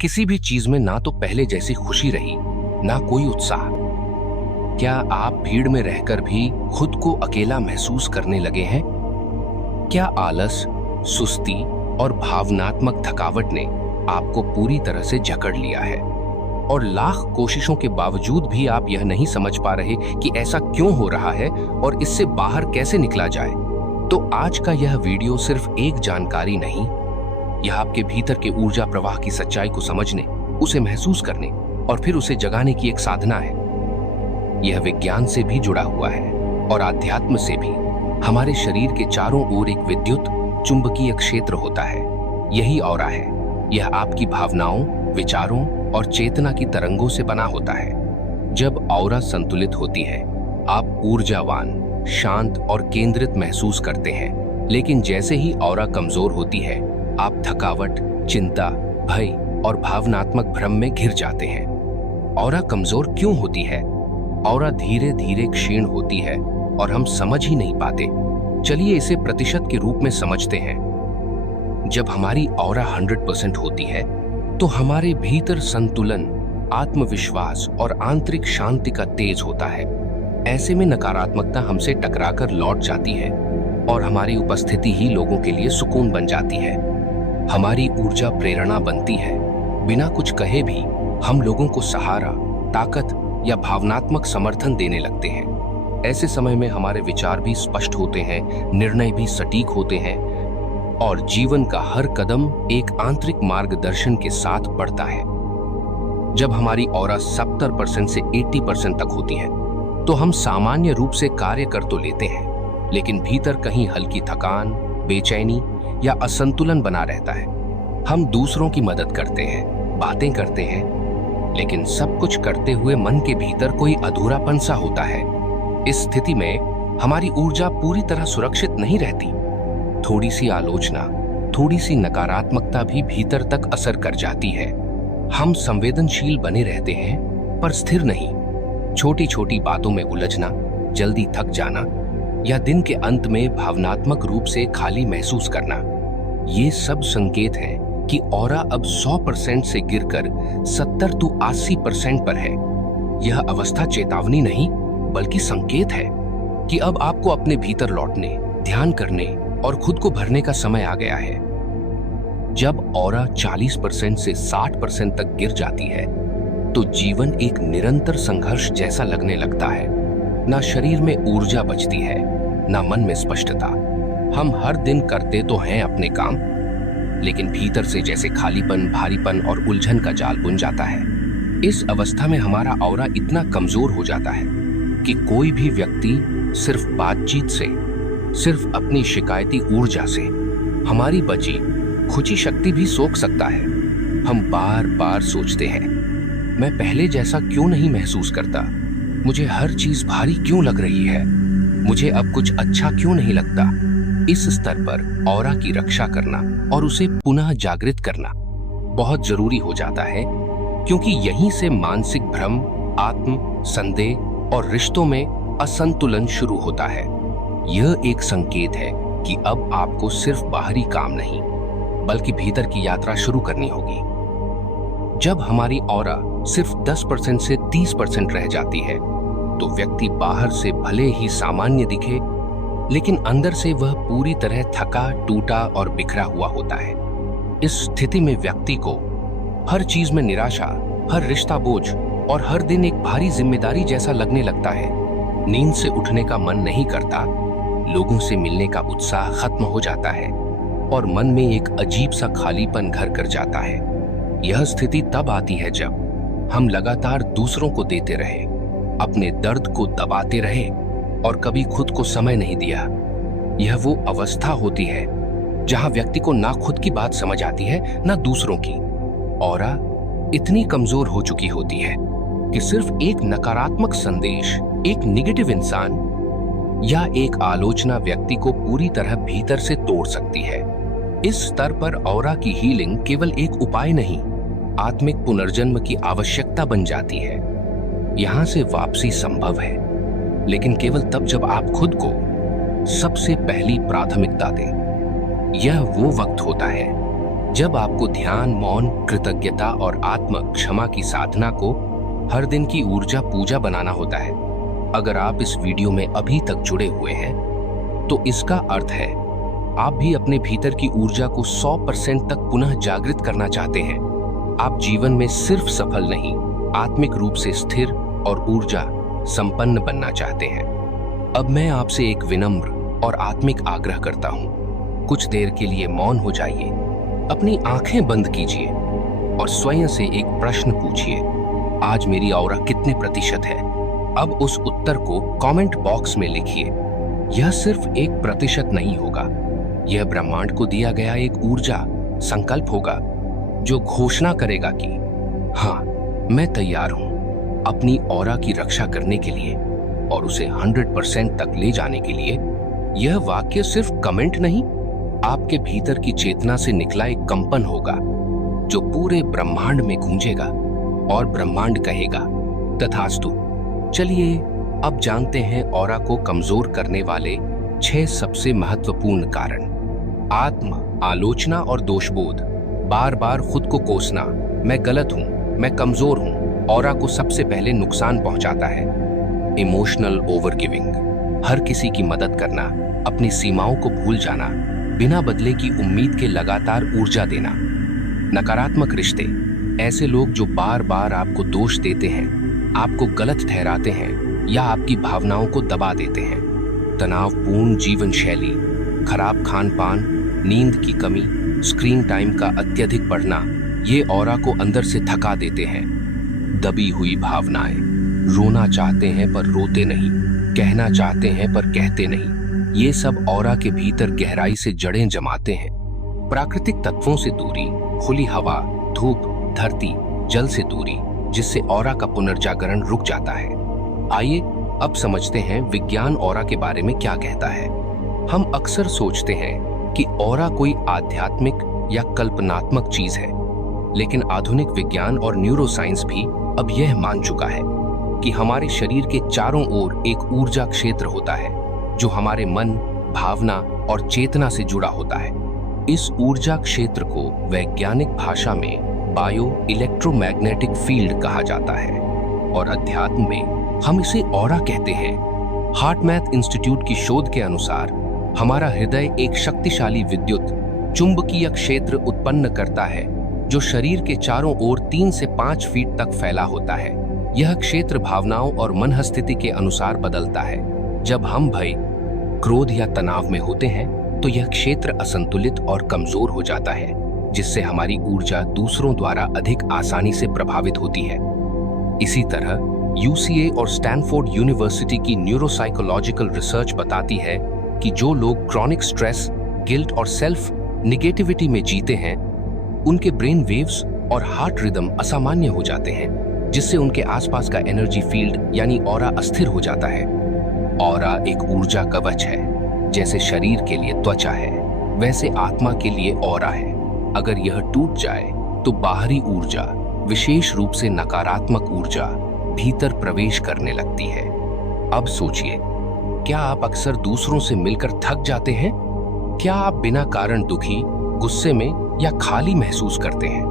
किसी भी चीज में ना तो पहले जैसी खुशी रही, ना कोई उत्साह। क्या आप भीड़ में रहकर भी खुद को अकेला महसूस करने लगे हैं? क्या आलस, सुस्ती और भावनात्मक थकावट ने आपको पूरी तरह से जकड़ लिया है? और लाख कोशिशों के बावजूद भी आप यह नहीं समझ पा रहे कि ऐसा क्यों हो रहा है और इससे बाहर कैसे निकला जाए? तो आज का यह वीडियो सिर्फ एक जानकारी नहीं, यह आपके भीतर के ऊर्जा प्रवाह की सच्चाई को समझने, उसे महसूस करने और फिर उसे जगाने की एक साधना है। यह विज्ञान से भी जुड़ा हुआ है और आध्यात्म से भी। हमारे शरीर के चारों ओर एक विद्युत चुंबकीय क्षेत्र होता है, यही ऑरा है। यह आपकी भावनाओं, विचारों और चेतना की तरंगों से बना होता है। जब ऑरा संतुलित होती है, आप ऊर्जावान, शांत और केंद्रित महसूस करते हैं। लेकिन जैसे ही ऑरा कमजोर होती है, आप थकावट, चिंता, भय और भावनात्मक भ्रम में घिर जाते हैं। ऑरा कमजोर क्यों होती है? ऑरा धीरे धीरे क्षीण होती है और हम समझ ही नहीं पाते। चलिए इसे प्रतिशत के रूप में समझते हैं। जब हमारी ऑरा 100% होती है, तो हमारे भीतर संतुलन, आत्मविश्वास और आंतरिक शांति का तेज होता है। ऐसे में नकारात्मकता हमसे टकराकर लौट जाती है और हमारी उपस्थिति ही लोगों के लिए सुकून बन जाती है। हमारी ऊर्जा प्रेरणा बनती है। बिना कुछ कहे भी हम लोगों को सहारा, ताकत या भावनात्मक समर्थन देने लगते हैं। ऐसे समय में हमारे विचार भी स्पष्ट होते हैं, निर्णय भी सटीक होते हैं और जीवन का हर कदम एक आंतरिक मार्गदर्शन के साथ बढ़ता है। जब हमारी ऑरा 70% से 80% तक होती है, तो हम सामान्य रूप से कार्य कर तो लेते हैं, लेकिन भीतर कहीं हल्की थकान, बेचैनी या असंतुलन बना रहता है। हम दूसरों की मदद करते हैं, बातें करते हैं, लेकिन सब कुछ करते हुए मन के भीतर कोई अधूरापन सा होता है। इस स्थिति में हमारी ऊर्जा पूरी तरह सुरक्षित नहीं रहती। थोड़ी सी आलोचना, थोड़ी सी नकारात्मकता भी भीतर तक असर कर जाती है। हम संवेदनशील बने रहते हैं, पर स्थिर नहीं। छोटी छोटी बातों में उलझना, जल्दी थक जाना या दिन के अंत में भावनात्मक रूप से खाली महसूस करना, ये सब संकेत हैं कि ऑरा अब 100% से गिरकर 70 to 80% पर है। यह अवस्था चेतावनी नहीं, बल्कि संकेत है कि अब आपको अपने भीतर लौटने, ध्यान करने और खुद को भरने का समय आ गया है। जब ऑरा 40% से 60% तक गिर जाती है, तो जीवन एक निरंतर संघर्ष जैसा लगने लगता है। ना शरीर में ऊर्जा बचती है, ना मन में स्पष्टता। हम हर दिन करते तो हैं अपने काम, लेकिन भीतर से जैसे खालीपन, भारीपन और उलझन का जाल बुन जाता है। इस अवस्था में हमारा ऑरा इतना कमजोर हो जाता है कि कोई भी व्यक्ति सिर्फ बातचीत से, सिर्फ अपनी शिकायती ऊर्जा से हमारी बची खुची शक्ति भी सोख सकता है। हम बार बार सोचते हैं, मैं पहले जैसा क्यों नहीं महसूस करता? मुझे हर चीज भारी क्यों लग रही है? मुझे अब कुछ अच्छा क्यों नहीं लगता? इस स्तर पर ऑरा की रक्षा करना और उसे पुनः जागृत करना बहुत जरूरी हो जाता है, क्योंकि यहीं से मानसिक भ्रम, आत्म संदेह और रिश्तों में असंतुलन शुरू होता है। यह एक संकेत है कि अब आपको सिर्फ बाहरी काम नहीं, बल्कि भीतर की यात्रा शुरू करनी होगी। जब हमारी ऑरा सिर्फ 10% से 30% रह जाती है, तो व्यक्ति बाहर से भले ही सामान्य दिखे, लेकिन अंदर से वह पूरी तरह थका, टूटा और बिखरा हुआ होता है। इस स्थिति में व्यक्ति को हर चीज में निराशा, हर रिश्ता बोझ और हर दिन एक भारी जिम्मेदारी जैसा लगने लगता है। नींद से उठने का मन नहीं करता, लोगों से मिलने का उत्साह खत्म हो जाता है और मन में एक अजीब सा खालीपन घर कर जाता है। यह स्थिति तब आती है जब हम लगातार दूसरों को देते रहे, अपने दर्द को दबाते रहे और कभी खुद को समय नहीं दिया। यह वो अवस्था होती है जहां व्यक्ति को ना खुद की बात समझ आती है, ना दूसरों की। ऑरा इतनी कमजोर हो चुकी होती है कि सिर्फ एक नकारात्मक संदेश, एक नेगेटिव इंसान या एक आलोचना व्यक्ति को पूरी तरह भीतर से तोड़ सकती है। इस स्तर पर ऑरा की हीलिंग केवल एक उपाय नहीं, आत्मिक पुनर्जन्म की आवश्यकता बन जाती है। यहां से वापसी संभव है, लेकिन केवल तब जब आप खुद को सबसे पहली प्राथमिकता दें। यह वो वक्त होता है जब आपको ध्यान, मौन, कृतज्ञता और आत्म क्षमा की साधना को हर दिन की ऊर्जा पूजा बनाना होता है। अगर आप इस वीडियो में अभी तक जुड़े हुए हैं तो इसका अर्थ है आप भी अपने भीतर की ऊर्जा को 100% तक पुनः जागृत करना चाहते हैं। आप जीवन में सिर्फ सफल नहीं, आत्मिक रूप से स्थिर और ऊर्जा संपन्न बनना चाहते हैं। अब मैं आपसे एक विनम्र और आत्मिक आग्रह करता हूं। कुछ देर के लिए मौन हो जाइए, अपनी आंखें बंद कीजिए और स्वयं से एक प्रश्न पूछिए, आज मेरी ऑरा कितने प्रतिशत है? अब उस उत्तर को कमेंट बॉक्स में लिखिए। यह सिर्फ 1% नहीं होगा, यह ब्रह्मांड को दिया गया एक ऊर्जा संकल्प होगा जो घोषणा करेगा कि हाँ, मैं तैयार हूं अपनी ऑरा की रक्षा करने के लिए और उसे 100% तक ले जाने के लिए। यह वाक्य सिर्फ कमेंट नहीं, आपके भीतर की चेतना से निकला एक कंपन होगा जो पूरे ब्रह्मांड में गूंजेगा और ब्रह्मांड कहेगा तथास्तु। चलिए अब जानते हैं ऑरा को कमजोर करने वाले 6 सबसे महत्वपूर्ण कारण। आत्म आलोचना और दोषबोध। बार बार खुद को कोसना, मैं गलत हूं, मैं कमजोर हूं, ऑरा को सबसे पहले नुकसान पहुंचाता है। इमोशनल ओवरगिविंग। हर किसी की मदद करना, अपनी सीमाओं को भूल जाना, बिना बदले की उम्मीद के लगातार ऊर्जा देना। नकारात्मक रिश्ते। ऐसे लोग जो बार बार आपको दोष देते हैं, आपको गलत ठहराते हैं या आपकी भावनाओं को दबा देते हैं। तनावपूर्ण जीवन शैली। खराब खान पान, नींद की कमी, स्क्रीन टाइम का अत्यधिक बढ़ना, ये ऑरा को अंदर से थका देते हैं। दबी हुई भावनाएं। रोना चाहते हैं पर रोते नहीं, कहना चाहते हैं पर कहते नहीं। ये सब ऑरा के भीतर गहराई से जड़ें जमाते हैं। प्राकृतिक तत्वों से दूरी। खुली हवा, धूप, धरती, जल से दूरी, जिससे ऑरा का पुनर्जागरण रुक जाता है। आइए अब समझते हैं विज्ञान ऑरा के बारे में क्या कहता है। हम अक्सर सोचते हैं कि ऑरा कोई आध्यात्मिक या कल्पनात्मक चीज है, लेकिन आधुनिक विज्ञान और न्यूरोसाइंस भी अब यह मान चुका है कि हमारे शरीर के चारों ओर एक ऊर्जा क्षेत्र होता है जो हमारे मन, भावना और चेतना से जुड़ा होता है। इस ऊर्जा क्षेत्र को वैज्ञानिक भाषा में बायो इलेक्ट्रोमैग्नेटिक फील्ड कहा जाता है और अध्यात्म में हम इसे ऑरा कहते हैं। हार्टमैथ इंस्टीट्यूट की शोध के अनुसार हमारा हृदय एक शक्तिशाली विद्युत चुंबकीय क्षेत्र उत्पन्न करता है जो शरीर के चारों ओर 3 से 5 फीट तक फैला होता है। यह क्षेत्र भावनाओं और मनस्थिति के अनुसार बदलता है। जब हम भय, क्रोध या तनाव में होते हैं तो यह क्षेत्र असंतुलित और कमजोर हो जाता है, जिससे हमारी ऊर्जा दूसरों द्वारा अधिक आसानी से प्रभावित होती है। इसी तरह यूसीए और स्टैनफोर्ड यूनिवर्सिटी की न्यूरोसाइकोलॉजिकल रिसर्च बताती है कि जो लोग क्रॉनिक स्ट्रेस, गिल्ट और सेल्फ निगेटिविटी में जीते हैं, उनके ब्रेन वेव्स और हार्ट रिदम असामान्य हो जाते हैं, जिससे उनके आसपास का एनर्जी फील्ड यानी ऑरा अस्थिर हो जाता है। ऑरा एक ऊर्जा कवच है। जैसे शरीर के लिए त्वचा है, वैसे आत्मा के लिए ऑरा है। अगर यह टूट जाए तो बाहरी ऊर्जा, विशेष रूप से नकारात्मक ऊर्जा, भीतर प्रवेश करने लगती है। अब सोचिए, क्या आप अक्सर दूसरों से मिलकर थक जाते हैं? क्या आप बिना कारण दुखी, गुस्से में या खाली महसूस करते हैं?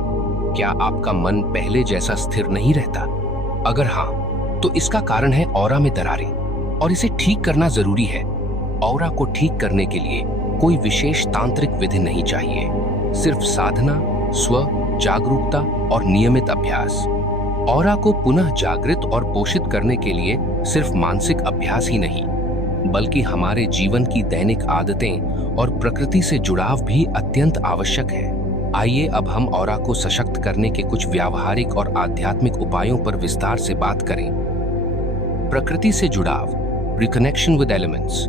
क्या आपका मन पहले जैसा स्थिर नहीं रहता? अगर हाँ, तो इसका कारण है ऑरा में दरारें और इसे ठीक करना जरूरी है। ऑरा को ठीक करने के लिए कोई विशेष तांत्रिक विधि नहीं चाहिए, सिर्फ साधना, स्व जागरूकता और नियमित अभ्यास। ऑरा को पुनः जागृत और पोषित करने के लिए सिर्फ मानसिक अभ्यास ही नहीं, बल्कि हमारे जीवन की दैनिक आदतें और प्रकृति से जुड़ाव भी अत्यंत आवश्यक है। आइए अब हम ऑरा को सशक्त करने के कुछ व्यावहारिक और आध्यात्मिक उपायों पर विस्तार से बात करें। प्रकृति से जुड़ाव, रिकनेक्शन विद एलिमेंट्स।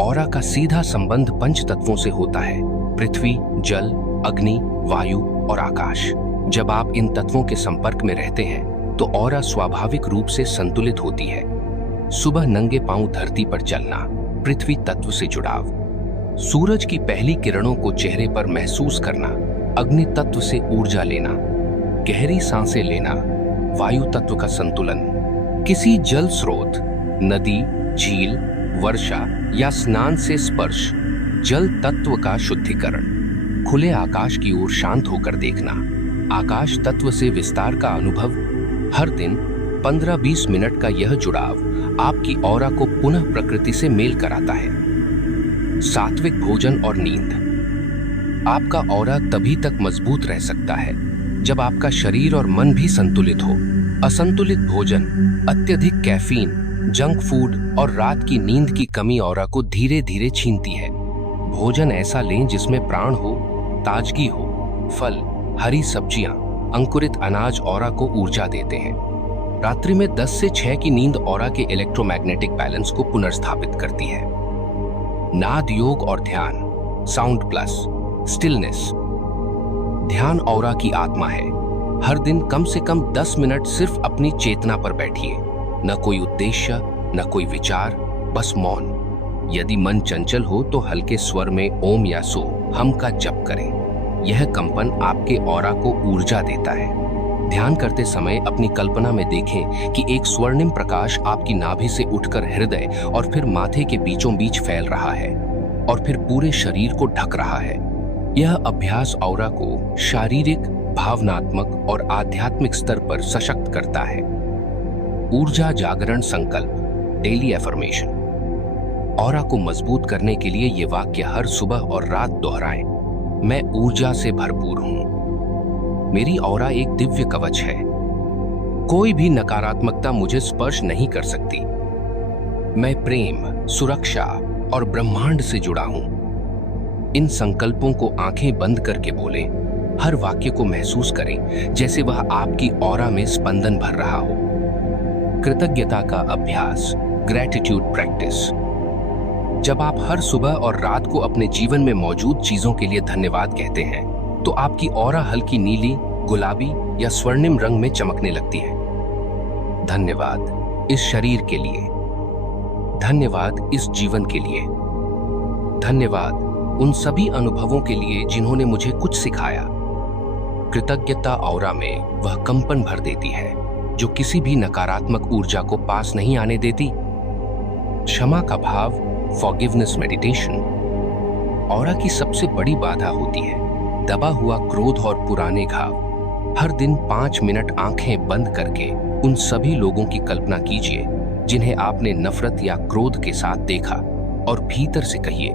ऑरा का सीधा संबंध पंच तत्वों से होता है: पृथ्वी, जल, अग्नि, वायु और आकाश। जब आप इन तत्वों के संपर्क में रहते हैं तो ऑरा स्वाभाविक रूप से संतुलित होती है। सुबह नंगे पांव धरती पर चलना, पृथ्वी तत्व से जुड़ाव। सूरज की पहली किरणों को चेहरे पर महसूस करना, अग्नि तत्व से ऊर्जा लेना। गहरी सांसें लेना, वायु तत्व का संतुलन। किसी जल स्रोत, नदी, झील, वर्षा या स्नान से स्पर्श, जल तत्व का शुद्धिकरण। खुले आकाश की ओर शांत होकर देखना, आकाश तत्व से विस्तार का अनुभव, हर दिन 15-20 मिनट का यह जुड़ाव आपकी ऑरा को पुनः प्रकृति से मेल कराता है। सात्विक भोजन और नींद। आपका ऑरा तभी तक मजबूत रह सकता है जब आपका शरीर और मन भी संतुलित हो। असंतुलित भोजन, अत्यधिक कैफीन, जंक फूड और रात की नींद की कमी ऑरा को धीरे धीरे छीनती है। भोजन ऐसा लें जिसमें प्राण हो, ताजगी हो। फल, हरी सब्जियां, अंकुरित अनाज ऑरा को ऊर्जा देते हैं। रात्रि में 10 से 6 की नींद ऑरा के इलेक्ट्रोमैग्नेटिक बैलेंस को पुनर्स्थापित करती है। नाद योग और ध्यान, साउंड प्लस स्टिलनेस। ध्यान ऑरा की आत्मा है। हर दिन कम से कम 10 मिनट सिर्फ अपनी चेतना पर बैठिए। न कोई उद्देश्य, न कोई विचार, बस मौन। यदि मन चंचल हो तो हल्के स्वर में ओम या सो हम का जप करें। यह कंपन आपके ऑरा को ऊर्जा देता है। ध्यान करते समय अपनी कल्पना में देखें कि एक स्वर्णिम प्रकाश आपकी नाभि से उठकर हृदय और फिर माथे के बीचों बीच फैल रहा है और फिर पूरे शरीर को ढक रहा है। यह अभ्यास ऑरा को शारीरिक, भावनात्मक और आध्यात्मिक स्तर पर सशक्त करता है। ऊर्जा जागरण संकल्प, डेली एफर्मेशन। ऑरा को मजबूत करने के लिए ये वाक्य हर सुबह और रात दोहराएं। मैं ऊर्जा से भरपूर हूं। मेरी ऑरा एक दिव्य कवच है। कोई भी नकारात्मकता मुझे स्पर्श नहीं कर सकती। मैं प्रेम, सुरक्षा और ब्रह्मांड से जुड़ा हूं। इन संकल्पों को आंखें बंद करके बोलें। हर वाक्य को महसूस करें जैसे वह आपकी ऑरा में स्पंदन भर रहा हो। कृतज्ञता का अभ्यास, ग्रैटिट्यूड प्रैक्टिस। जब आप हर सुबह और रात को अपने जीवन में मौजूद चीजों के लिए धन्यवाद कहते हैं तो आपकी ऑरा हल्की नीली, गुलाबी या स्वर्णिम रंग में चमकने लगती है। धन्यवाद इस शरीर के लिए। धन्यवाद इस जीवन के लिए। धन्यवाद उन सभी अनुभवों के लिए जिन्होंने मुझे कुछ सिखाया। कृतज्ञता ऑरा में वह कंपन भर देती है जो किसी भी नकारात्मक ऊर्जा को पास नहीं आने देती। क्षमा का भाव, फॉरगिवनेस मेडिटेशन। ऑरा की सबसे बड़ी बाधा होती है दबा हुआ क्रोध और पुराने घाव। हर दिन 5 मिनट आंखें बंद करके उन सभी लोगों की कल्पना कीजिए जिन्हें आपने नफरत या क्रोध के साथ देखा और भीतर से कहिए,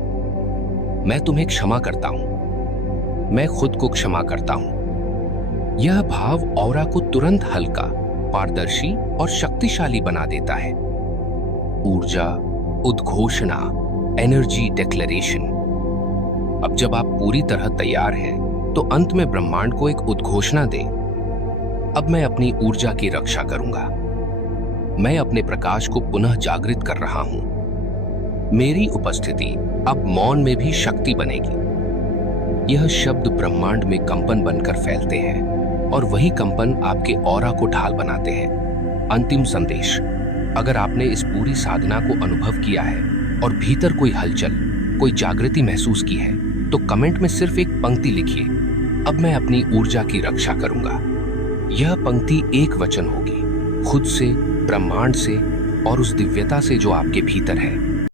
मैं तुम्हें क्षमा करता हूं। मैं खुद को क्षमा करता हूं। यह भाव ऑरा को तुरंत हल्का, पारदर्शी और शक्तिशाली बना देता है। ऊर्जा, उद्घोषणा, एनर्जी डिक्लेरेशन। अब जब आप पूरी तरह तैयार हैं, तो अंत में ब्रह्मांड को एक उद्घोषणा दें। अब मैं अपनी ऊर्जा की रक्षा करूंगा। मैं अपने प्रकाश को पुनः जागृत कर रहा हूं। मेरी उपस्थिति अब मौन में भी शक्ति बनेगी। यह शब्द ब्रह्मांड में कंपन बनकर फैलते हैं और वही कंपन आपके ऑरा को ढाल बनाते हैं। अंतिम संदेश। अगर आपने इस पूरी साधना को अनुभव किया है और भीतर कोई हलचल, कोई जागृति महसूस की है, तो कमेंट में सिर्फ एक पंक्ति लिखिए, अब मैं अपनी ऊर्जा की रक्षा करूंगा। यह पंक्ति एक वचन होगी, खुद से, ब्रह्मांड से और उस दिव्यता से जो आपके भीतर है।